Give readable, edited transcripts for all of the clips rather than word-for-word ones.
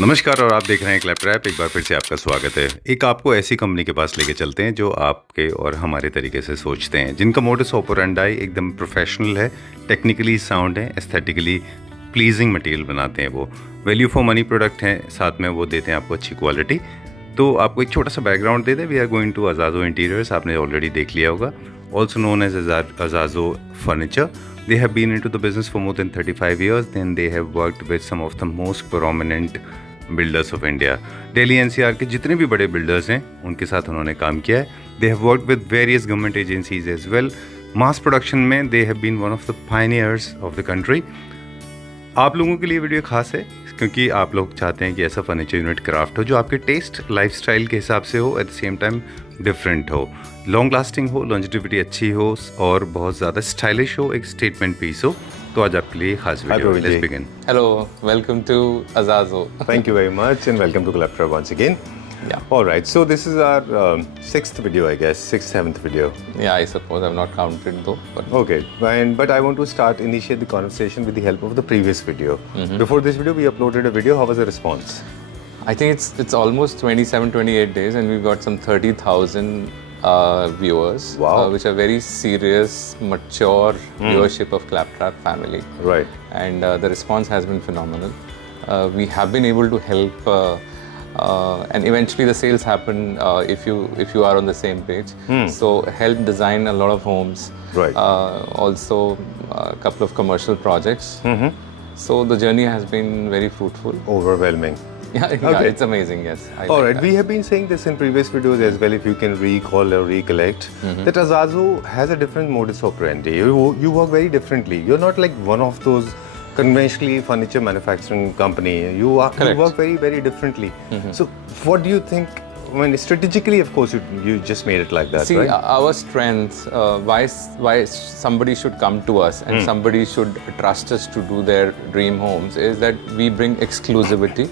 नमस्कार और आप देख रहे हैं क्लैपट्रैप। एक बार फिर से आपका स्वागत है। एक आपको ऐसी कंपनी के पास लेके चलते हैं जो आपके और हमारे तरीके से सोचते हैं, जिनका मोडस ऑपरेंडाई एकदम प्रोफेशनल है, टेक्निकली साउंड है, एस्थेटिकली प्लीजिंग मटेरियल बनाते हैं। वो वैल्यू फॉर मनी प्रोडक्ट हैं, साथ में वो देते हैं आपको अच्छी क्वालिटी। तो आपको एक छोटा सा बैकग्राउंड दे दें। We are going to Ajazo interiors, आपने ऑलरेडी देख लिया होगा, also known as Ajazo furniture. They have been into the business for more than 35 years. Then they have worked with some of the most prominent builders of India. Delhi NCR के जितने भी बड़े builders हैं उनके साथ उन्होंने काम किया है. They have worked with various government agencies as well. Mass production में they have been one of the pioneers of the country. आप लोगों के लिए वीडियो खास है क्योंकि आप लोग चाहते हैं कि ऐसा फर्नीचर यूनिट क्राफ्ट हो जो आपके टेस्ट लाइफस्टाइल के हिसाब से हो, at the same time different हो, लॉन्ग लास्टिंग हो, लॉन्जिटिविटी अच्छी हो और बहुत ज़्यादा स्टाइलिश हो, एक स्टेटमेंट पीस हो. तो आज आपके लिए खास वीडियो है. Let's begin. Hello, welcome to Azazo. Thank you very much and welcome to Claptrap once again. Yeah. All right, so this is our sixth video, I guess, seventh video. Yeah, I suppose I've not counted though. But Okay, but I want to initiate the conversation with the help of the previous video. Before this video, we uploaded a video. How was the response? I think it's almost 28 days, and we've got some 30,000 viewers, Wow. which are very serious, mature viewership of Claptrap family. Right. And the response has been phenomenal. We have been able to help. And eventually the sales happen if you are on the same page. So help design a lot of homes. Right. Also a couple of commercial projects. So the journey has been very fruitful. Overwhelming. Yeah, Okay. it's amazing. Yes. I All like right, that. we have been saying this in previous videos as well, if you can recall or recollect, that Azazo has a different modus operandi. You work very differently. You're not like one of those conventionally furniture manufacturing company. You Correct. work very, very differently. So what do you think? I mean, strategically, of course, you just made it like that, See, right? our strengths, why somebody should come to us and somebody should trust us to do their dream homes is that we bring exclusivity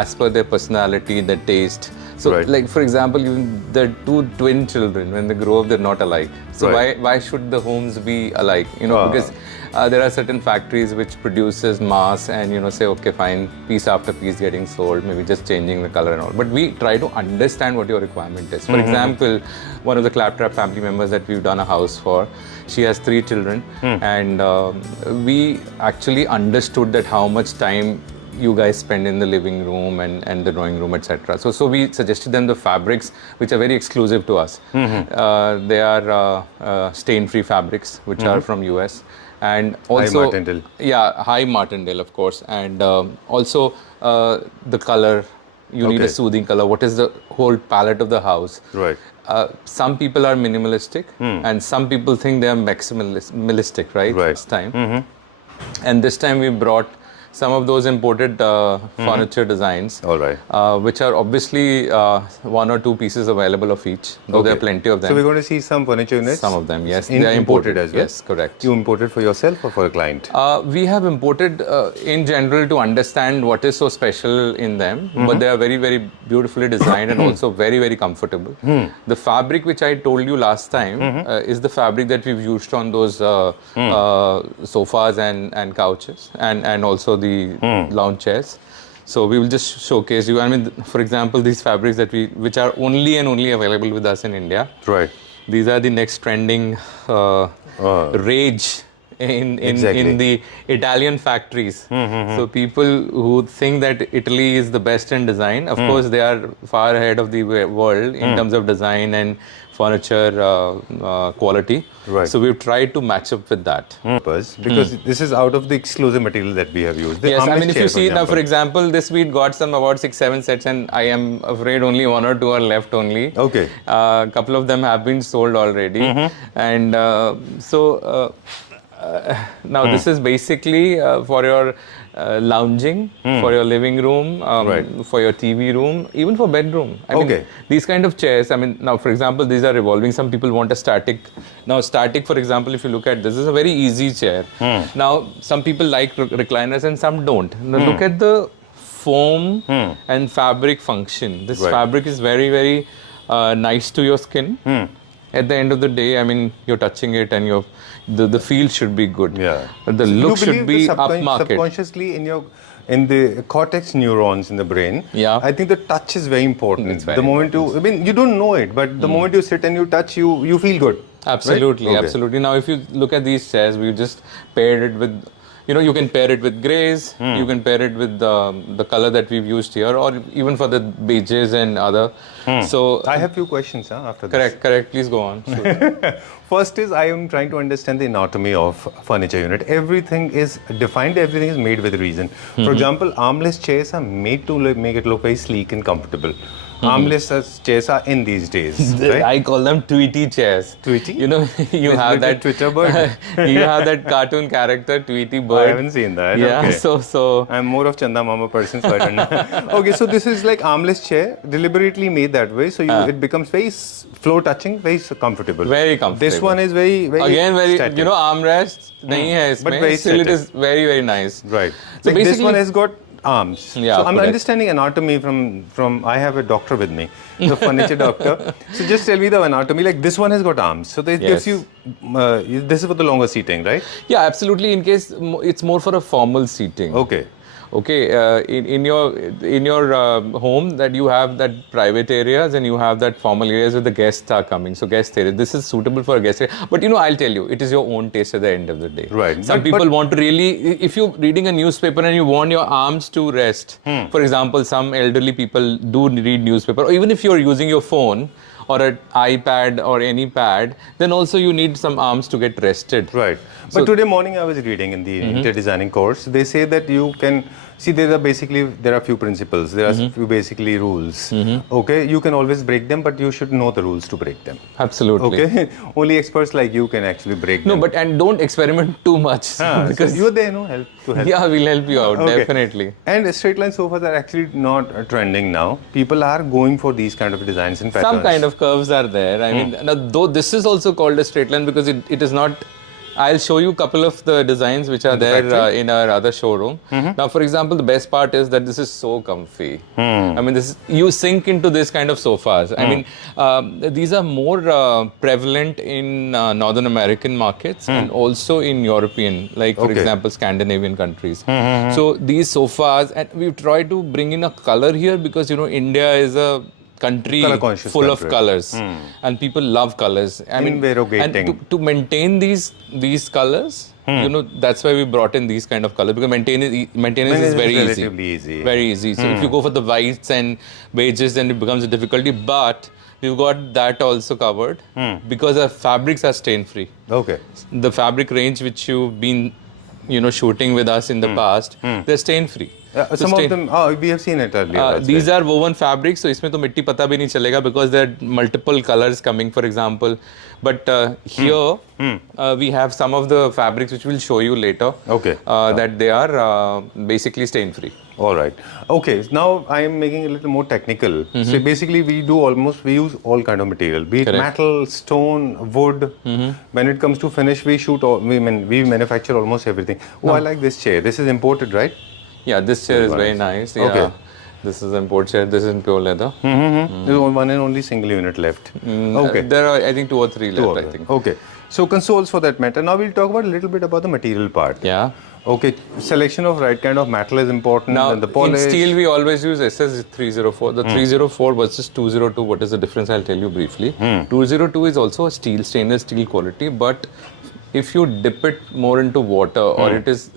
as per their personality, their taste. So, Right. like for example, even the two twin children, when they grow up, they're not alike. So Right. why should the homes be alike? You know, because there are certain factories which produces mass and say, okay, fine, piece after piece getting sold, maybe just changing the color and all. But we try to understand what your requirement is. For example, one of the Claptrap family members that we've done a house for, she has 3 children, and we actually understood that how much time you guys spend in the living room and the drawing room, etc. So we suggested them the fabrics which are very exclusive to us. They are stain-free fabrics which are from US. And also, High Martindale. Yeah, high Martindale, of course. And also the color, you need a Okay. soothing color. What is the whole palette of the house? Right. Some people are minimalistic and some people think they are maximalistic, right? Right. This time. And this time we brought some of those imported furniture designs, All right. which are obviously 1 or 2 pieces available of each, though there are Okay. plenty of them. So we're going to see some furniture units. Some of them, yes. They are imported as well. Yes, correct. You imported for yourself or for a client? We have imported in general to understand what is so special in them, but they are very, very beautifully designed and also very, very comfortable. The fabric which I told you last time is the fabric that we've used on those sofas and couches and also the lounge chairs. So we will just showcase you. I mean, for example, these fabrics which are only and only available with us in India. Right. These are the next trending rage in the Italian factories. So people who think that Italy is the best in design, of course they are far ahead of the world in terms of design and furniture quality. Right. So we've tried to match up with that. Because this is out of the exclusive material that we have used. The Yes, I armrest mean, if chair, you see now, for example. example, this we got some about 6-7 sets, and I am afraid only 1 or 2 are left only. Okay. A couple of them have been sold already, and now this is basically for your lounging, for your living room, Right. for your TV room, even for bedroom. I mean, Okay. these kind of chairs, I mean, now for example, these are revolving. Some people want a static. Now static, for example, if you look at this is a very easy chair. Now some people like recliners and some don't. Now look at the foam and fabric function. This Right. fabric is very, very nice to your skin. At the end of the day, I mean, you're touching it and the feel should be good. Yeah. But the So look you should be believe the upmarket. subconsciously in your in the cortex neurons in the brain. Yeah. I think the touch is very important. It's very the moment you, I mean, you don't know it, but the moment you sit and you touch, you feel good. Absolutely, right? Okay. absolutely. Now, if you look at these chairs, we just paired it with, you can pair it with grays, you can pair it with the color that we've used here, or even for the beiges and other. So I have few questions after this. correct. Please go on. Shoot. First is I am trying to understand the anatomy of furniture unit. Everything is defined, everything is made with reason. For example, armless chairs are made to make it look very sleek and comfortable. Armless chairs are in these days. Right? I call them Tweety chairs. Tweety? You have that Twitter bird. you have that cartoon character, Tweety bird. I haven't seen that. Yeah, Okay. so I'm more of Chanda Mama person, so I don't know. Okay, so this is like armless chair, deliberately made that way, so it becomes very floor touching, very comfortable. Very comfortable. This one is very again very static. armrest nahi hai isme, But very still it static. is very, very nice. Right. So Like this basically- one has got arms. Yeah, so I'm correct. understanding anatomy from I have a doctor with me, the furniture doctor. So just tell me the anatomy. Like this one has got arms, so this gives Yes. you. This is for the longer seating, right? Yeah, absolutely. In case it's more for a formal seating. Okay. Okay, in your home that you have that private areas and you have that formal areas where the guests are coming. So guest area, this is suitable for a guest area. But I'll tell you, it is your own taste at the end of the day. Right. Some people want to really, if you're reading a newspaper and you want your arms to rest. For example, some elderly people do read newspaper, or even if you're using your phone or an iPad or any pad, then also you need some arms to get rested. Right. But today morning I was reading in the interior designing course, they say that you can see there are few principles, there are few basically rules. Okay, you can always break them, but you should know the rules to break them. Absolutely. Okay, only experts like you can actually break them. No, and don't experiment too much because so you're there, no, help to help. yeah, we'll help you out, Okay. definitely. And straight line sofas are actually not trending now. People are going for these kind of designs and patterns. Some kind of curves are there. I mean, now, though this is also called a straight line because it is not. I'll show you a couple of the designs which are there in our other showroom. Now, for example, the best part is that this is so comfy. I mean, you sink into this kind of sofas. I mean, these are more prevalent in Northern American markets and also in European, like for example, Scandinavian countries. So these sofas, and we've tried to bring in a color here because India is a country full of colors and people love colors. I mean, and to maintain these colors, that's why we brought in these kind of colors because maintenance is very easy. Very easy. So if you go for the whites and beiges, then it becomes a difficulty. But we've got that also covered because our fabrics are stain free. Okay. The fabric range which you've been shooting with us in the past, they're stain free. Some of them, we have seen it earlier. These are woven fabrics, so इसमें तो मिट्टी पता भी नहीं चलेगा because there are multiple colors coming, for example. But here we have some of the fabrics which we'll show you later. Okay. That they are basically stain free. All right. Okay. Now I am making a little more technical. So basically, we use all kind of material, be it metal, stone, wood. When it comes to finish, we manufacture almost everything. Oh, I like this chair. This is imported, right? Yeah, this chair is very nice. Yeah. Okay. This is import chair. This is in pure leather. There's one and only single unit left. Okay. There are, I think, 2 or 3 left. I think. Okay. So consoles for that matter. Now we'll talk about a little bit about the material part. Yeah. Okay. Selection of right kind of metal is important. Now, and the polish. in steel, we always use SS304. The 304 versus 202. What is the difference? I'll tell you briefly. 202 is also a stainless steel quality, but if you dip it more into water or it is,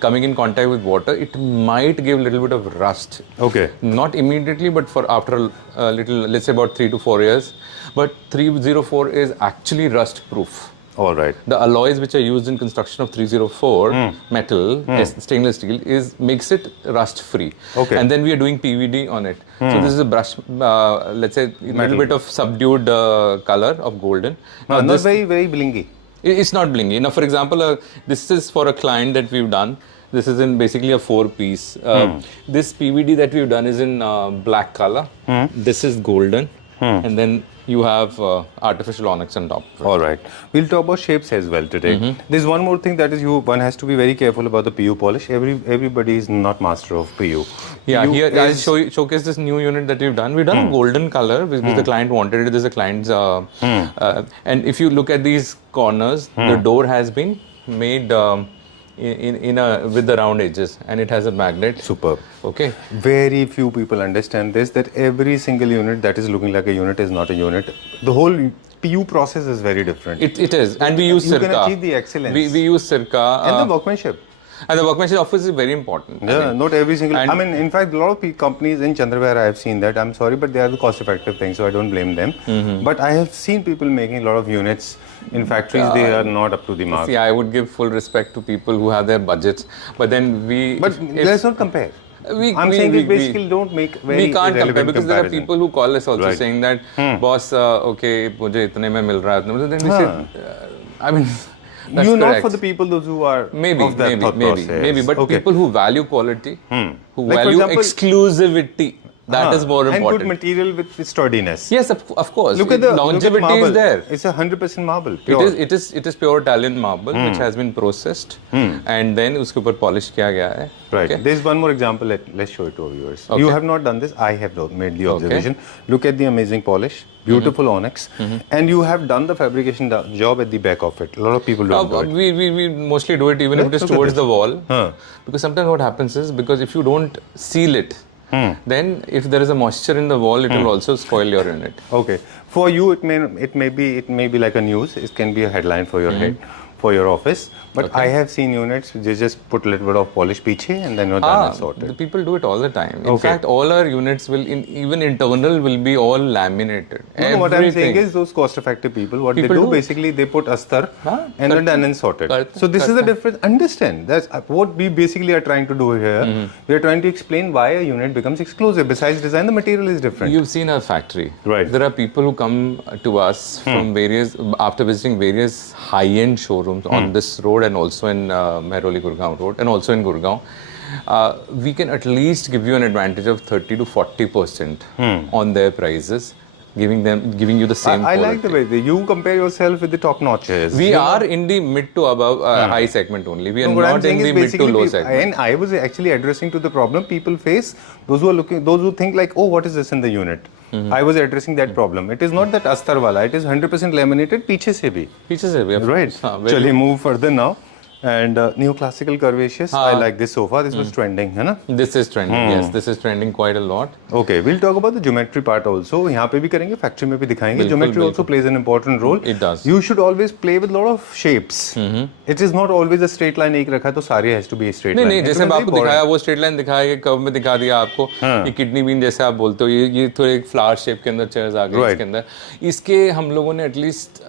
coming in contact with water, it might give a little bit of rust. Okay. Not immediately, but after a little, let's say about 3 to 4 years. But 304 is actually rust proof. All right. The alloys which are used in construction of 304 metal, stainless steel, makes it rust free. Okay. And then we are doing PVD on it. So this is a brush, let's say a little bit of subdued color of golden. Now, not very, very blingy. It's not blingy. Now, for example, this is for a client that we've done. This is in basically a 4-piece. This PVD that we've done is in black color. This is golden. And then you have artificial onyx on top. All right. We'll talk about shapes as well today. There's one more thing that is one has to be very careful about the PU polish. Everybody is not master of PU. Yeah, here I'll showcase this new unit that we've done. We've done a golden color because the client wanted it. There's a client's... and if you look at these corners, the door has been made in a with the round edges, and it has a magnet. Superb. Okay. Very few people understand this, that every single unit that is looking like a unit is not a unit. The whole PU process is very different. It is, and we use you Sirca. can achieve the excellence. We use Sirca. And the workmanship. And the workmanship of is very important. Yeah, I mean, not every single. I mean, in fact, a lot of companies in Chandrapur, I have seen that. I'm sorry, but they are the cost-effective things, so I don't blame them. But I have seen people making a lot of units in factories. They are not up to the mark. See, I would give full respect to people who have their budgets, but then we. But let's not compare. I'm saying it basically don't make very we can't compare because there are comparison. people who call us also saying that, boss, okay, मुझे इतने में मिल रहा है. Then we say, I mean. That's You're correct. not for the people those who are maybe, of that thought process. but Okay. people who value quality, who Like, for value example, exclusivity, that is more important. And good material with sturdiness. Yes, of course. Look at the longevity marble. is there. It's 100% marble. Pure. It is pure Italian marble which has been processed and then उसके ऊपर polish किया गया है. Right. Okay? There's one more example. Let's show it to our viewers. Okay. You have not done this. I have made the observation. Look at the amazing polish, beautiful onyx, and you have done the fabrication job at the back of it. A lot of people don't do it. We mostly do it even if it is Look at towards this. the wall. Because sometimes what happens is because if you don't seal it, then if there is a moisture in the wall, it will also spoil your unit. Okay. For you, it may be like a news. It can be a headline for your head, for your office. But I have seen units they just put a little bit of polish piche and then you're done and sorted. The people do it all the time. In fact, all our units will, even internal, will be all laminated. No, what I'm saying is those cost-effective people, what they do basically, they put astar and then done and sorted. So this is the difference. Understand, that's what we basically are trying to do here. We are trying to explain why a unit becomes exclusive. Besides design, the material is different. You've seen our factory. Right. There are people who come to us from after visiting various high-end showrooms on this road and also in Mehroli Gurgaon road and also in Gurgaon. We can at least give you an advantage of 30 to 40% on their prices, giving you the same I quality. like the way you compare yourself with the top notches. We are in the mid to above high segment only. We are What I'm not saying in is the mid to basically low people- segment. And I was actually addressing to the problem people face, those who think like, oh, what is this in the unit? I was addressing that problem. It is not that astar wala, it is 100% laminated, पीछे से भी. पीछे से भी, of Right. course. हाँ, very चलिए move further now. And neoclassical curvaceous, I like this sofa. This was trending, है ना? This is trending. Yes, this is trending quite a lot. Okay, we'll talk about the geometry part also. यहाँ पे भी करेंगे, factory में भी दिखाएंगे. बिल्कुल, Geometry also बिल्कुल. plays an important role. It does. You should always play with a lot of shapes. It is not always a straight line. एक रखा है तो सारे has to be a straight नहीं line. नहीं It जैसे will be आपको very दिखाया boring. वो स्ट्रेट लाइन दिखाया कर्व में दिखा दिया आपको ये किडनी बीन जैसे आप बोलते हो ये थोड़े एक फ्लावर शेप के अंदर चेयर्स आ गए Right. इसके अंदर इसके हम लोगों ने at least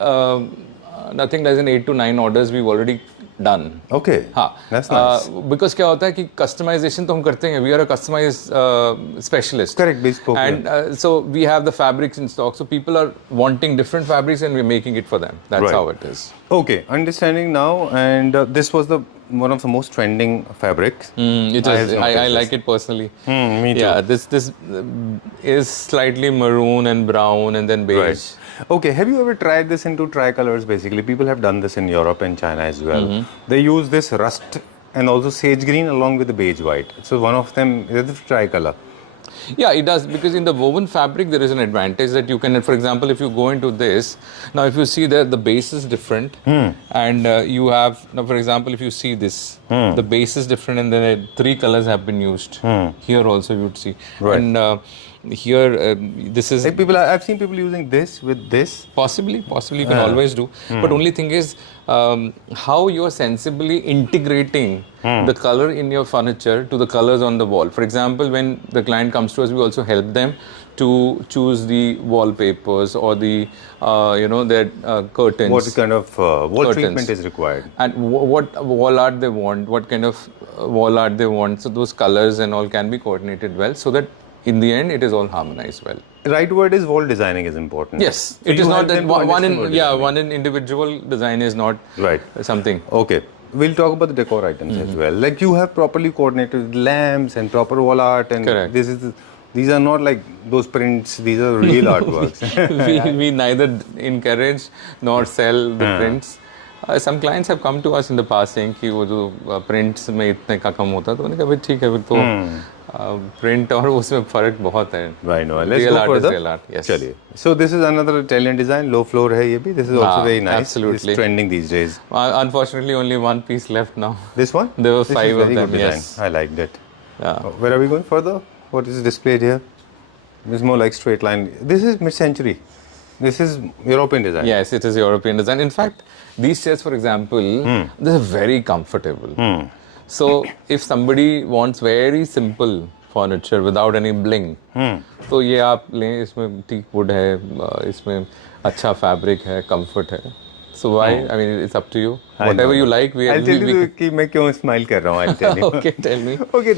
nothing less than 8 to 9 orders we already done Okay. हाँ That's nice. बिकॉज क्या होता है कि कस्टमाइजेशन तो हम करते हैं we are a customize specialist Correct, bespoke. and so we have the fabrics in stock so people are wanting different fabrics and we're making it for them that's Right. how it is. Okay, understanding now, and this was one of the most trending fabrics. It is. I like it personally. Me too. Yeah, this is slightly maroon and brown and then beige. Right. Okay, have you ever tried this into tricolors? Basically, people have done this in Europe and China as well. They use this rust and also sage green along with the beige white. So one of them is the tricolor. Yeah, it does because in the woven fabric there is an advantage that you can, for example, if you go into this, now if you see there the base is different and you have, now for example, if you see this, the base is different and then 3 colors have been used. Here also you would see. Right. And here this is Like I've seen people using this with this. possibly you can always do. But only thing is how you are sensibly integrating the color in your furniture to the colors on the wall. For example, when the client comes to us, we also help them to choose the wallpapers or the their curtains. What kind of wall Curtains. treatment is required? And what wall art they want, what kind of wall art they want. So those colors and all can be coordinated well so that in the end it is all harmonized well. Right word is wall designing is important. Yes, So it you is not help that them to understand wall designing. one in individual design is not Right. something. Okay. We'll talk about the decor items as well. Like you have properly coordinated lamps and proper wall art, and Correct. these are not like those prints. These are real artworks. we neither encourage nor sell the prints. Some clients have come to us in the past saying कि वो जो prints में इतने का कम होता है, तो मैंने कहा भाई ठीक है, फिर तो print और उसमें फर्क बहुत है. Right, no. Let's go further. Real art, yes. चलिए. So this is another Italian design. Low floor है ये भी. This is also very nice. Absolutely. It's trending these days. Unfortunately, only one piece left now. This one? There were This 5 is of very them. good design. Yes. I liked it. Yeah. Where are we going further? What is displayed here? This is more like straight line. This is mid-century. This is European design. Yes, it is European design. In fact, these chairs, for example, they're very comfortable. So if somebody wants very simple furniture without any bling, तो ये आप लें, इसमें teak wood है, इसमें अच्छा fabric है, comfort है. So why? I mean, it's up to you. Whatever you like, I'll tell you कि मैं क्यों smile कर रहा हूँ. I'll tell you. Okay, tell me. Okay,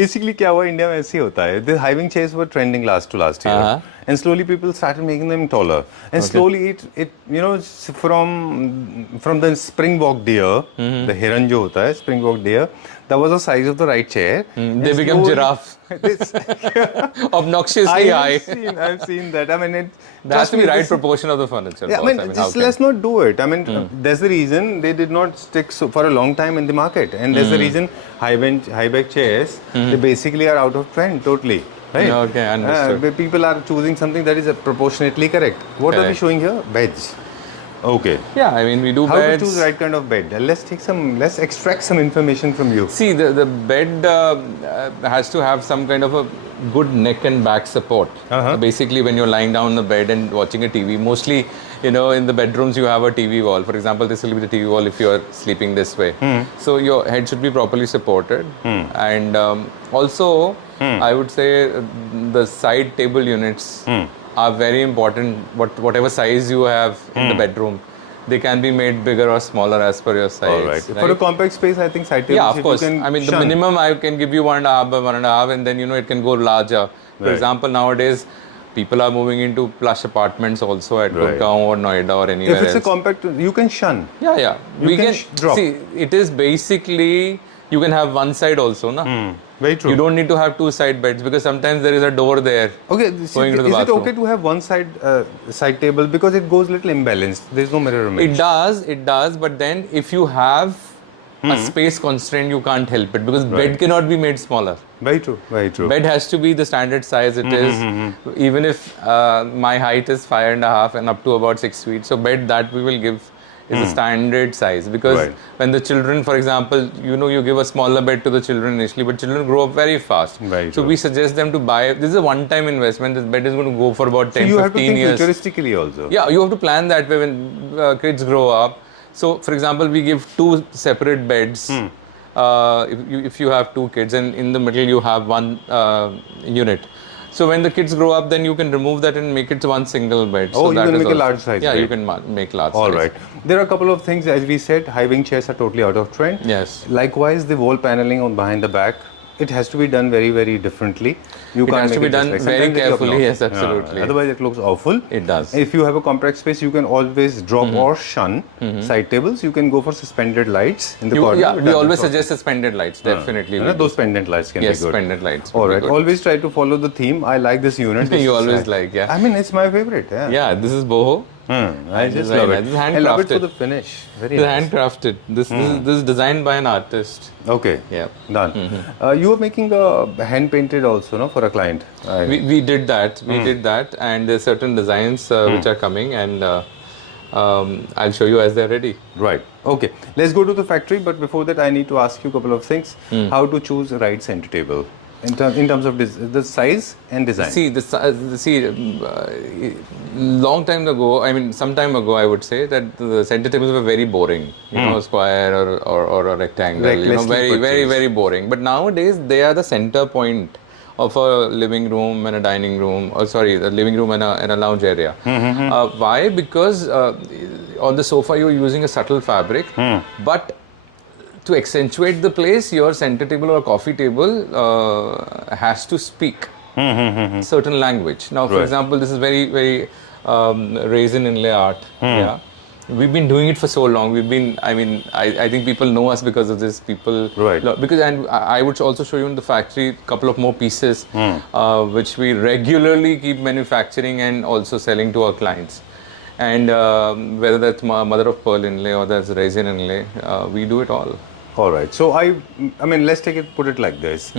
basically क्या हुआ इंडिया में ऐसे ही होता है. The hiving chairs were trending last year, and slowly people started making them taller, and slowly it you know from the springbok deer, the heron जो होता है springbok deer, that was the size of the right chair. They become giraffe. Obnoxiously high. I've seen that. I mean, There has to be right proportion of the furniture. Yeah, boss. I mean, just let's not do it. I mean, that's the reason they did not stick for a long time in the market, and that's the reason high back chairs they basically are out of trend totally. Right? Okay, understood. People are choosing something that is proportionately correct. What are we showing here? Beds. Okay. Yeah, I mean, we do How beds. to choose right kind of bed? Let's extract some information from you. See, the bed has to have some kind of a good neck and back support. Basically, when you're lying down on the bed and watching a TV, mostly, you know, in the bedrooms you have a TV wall. For example, this will be the TV wall if you're sleeping this way. So your head should be properly supported. And also, I would say the side table units are very important. Whatever size you have in the bedroom, they can be made bigger or smaller as per your size. All right. For a compact space, I think side tables. Yeah, of course. You can I mean, shun. the minimum I can give you 1.5 by 1.5, and then you know it can go larger. For example, nowadays people are moving into plush apartments also at Gurgaon or Noida or anywhere If it's else. a compact, you can shun. Yeah. You can drop. See. It is basically you can have one side also, na. Very true. You don't need to have two side beds because sometimes there is a door there. Okay, is it okay to have one side table because it goes little imbalanced? There's no mirror image. It does. But then if you have a space constraint, you can't help it because bed cannot be made smaller. Very true. Very true. Bed has to be the standard size it is. Even if my height is 5.5 and up to about 6 feet, so bed that we will give is a standard size because when the children, for example, you know, you give a smaller bed to the children initially, but children grow up very fast. So we suggest them to buy. This is a one-time investment. This bed is going to go for about 10-15 years. So you have to think futuristically also. Yeah, you have to plan that way when kids grow up. So, for example, we give 2 separate beds. If you have 2 kids, and in the middle you have one unit. So when the kids grow up, then you can remove that and make it one single bed. Oh, so you that can is make a also, large size Yeah, bed. you can make large All size. right. There are a couple of things, as we said, high-wing chairs are totally out of trend. Yes. Likewise, the wall paneling on behind the back, it has to be done very, very differently. You It can't has to make be it done just like- very sometimes it looks carefully. awful. Yes, absolutely. Otherwise, it looks awful. It does. If you have a compact space, you can always drop or shun side tables. You can go for suspended lights in the corner. Yeah, we always suggest suspended lights. Definitely. we do. Those pendant lights can Yes, be good. pendant lights. All would be right. good. Always try to follow the theme. I like this unit. This You is always like, yeah. I mean, it's my favorite. Yeah. Yeah, this is boho. I just very love nice. it. This is I love it for handcrafted. the finish. Very This is nice. handcrafted. This is designed by an artist. Okay. Yeah. Done. You were making a hand painted also, no, for a client. We did that. We did that, and there's certain designs which are coming, and I'll show you as they're ready. Right. Okay. Let's go to the factory. But before that, I need to ask you a couple of things. How to choose the right center table in terms of the size and design. Long time ago, I mean, some time ago, I would say that the center tables were very boring. You know, square or a rectangle. You know, very boring. But nowadays, they are the center point of a living room and a dining room. The living room and a lounge area. Why? Because on the sofa, you're using a subtle fabric, but to accentuate the place, your center table or coffee table has to speak certain language. Now, for example, this is very resin inlay art. Yeah, we've been doing it for so long. I think people know us because of this. And I would also show you in the factory a couple of more pieces which we regularly keep manufacturing and also selling to our clients. And whether that's mother of pearl inlay or that's resin inlay, we do it all. All right. So I mean, let's put it like this.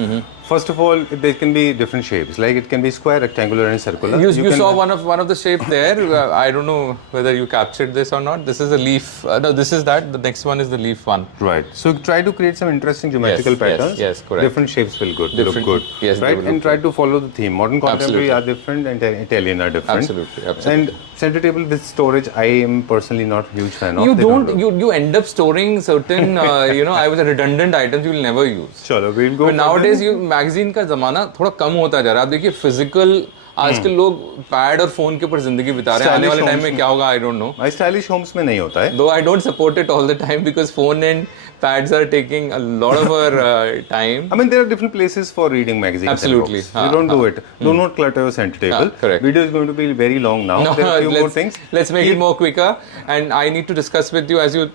First of all, there can be different shapes. Like it can be square, rectangular, and circular. You saw one of the shape there. I don't know whether you captured this or not. This is a leaf. No, this is that. The next one is the leaf one. Right. So try to create some interesting geometrical patterns. Yes, correct. Different shapes will look good. Yes, right. And try to follow the theme. Modern contemporary are different, and Italian are different. Absolutely. And center table with storage, I am personally not a huge fan of. You end up storing certain I was redundant items you will never use. Chalo, we'll go. But nowadays magazine का ज़माना थोड़ा कम होता जा रहा है. आप देखिए physical आजकल लोग पैड और फोन के ऊपर जिंदगी बिता रहे हैं. आने वाले टाइम में क्या होगा I don't know. Stylish homes में नहीं होता है. Though I don't support it all the time because phone and pads are taking a lot of our time. I mean, there are different places for reading magazines. Absolutely. You don't do it. Do not clutter your center table. Correct. Video is going to be very long now. There are a few more things. Let's make it more quicker. And I need to discuss with you, as you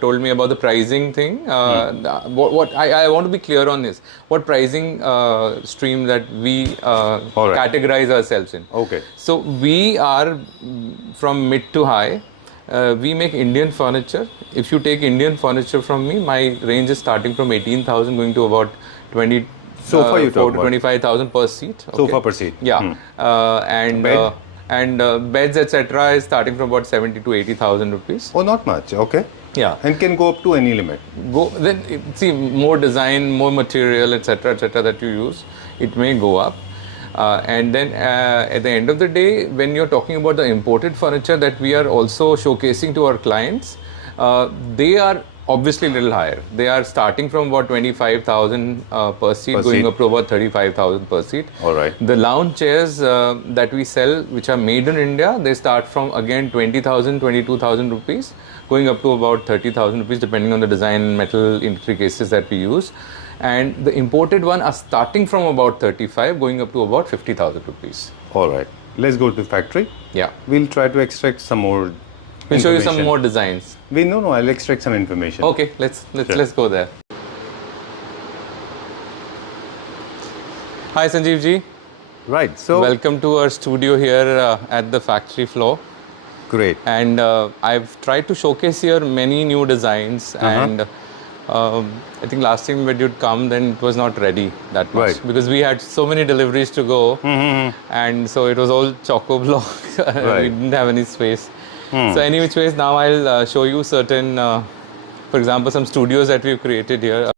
told me about the pricing thing. What I want to be clear on this. What pricing stream that we categorize ourselves in. Okay. So we are from mid to high. We make Indian furniture. If you take Indian furniture from me, my range is starting from 18,000 going to about 25,000 per seat. Okay. Sofa per seat. Yeah. And beds etc. is starting from about 70 to 80,000 rupees. Oh, not much. Okay. Yeah. And can go up to any limit. See, more design, more material, etc., that you use, it may go up. And then at the end of the day, when you're talking about the imported furniture that we are also showcasing to our clients, they are obviously a little higher. They are starting from about 25,000 per seat, going up to about 35,000 per seat. All right. The lounge chairs that we sell, which are made in India, they start from again 20,000, 22,000 rupees, going up to about 30,000 rupees, depending on the design and metal intricacies that we use. And the imported one are starting from about 35, going up to about 50,000 rupees. All right. Let's go to the factory. Yeah. We'll try to extract some more. We'll show you some more designs. I'll extract some information. Okay, let's go there. Hi Sanjeev ji. Right. So welcome to our studio here at the factory floor. Great. And I've tried to showcase here many new designs and I think last time when you'd come, then it was not ready that much because we had so many deliveries to go, and so it was all choco block. We didn't have any space. So any which ways, now I'll show you certain, for example, some studios that we've created here.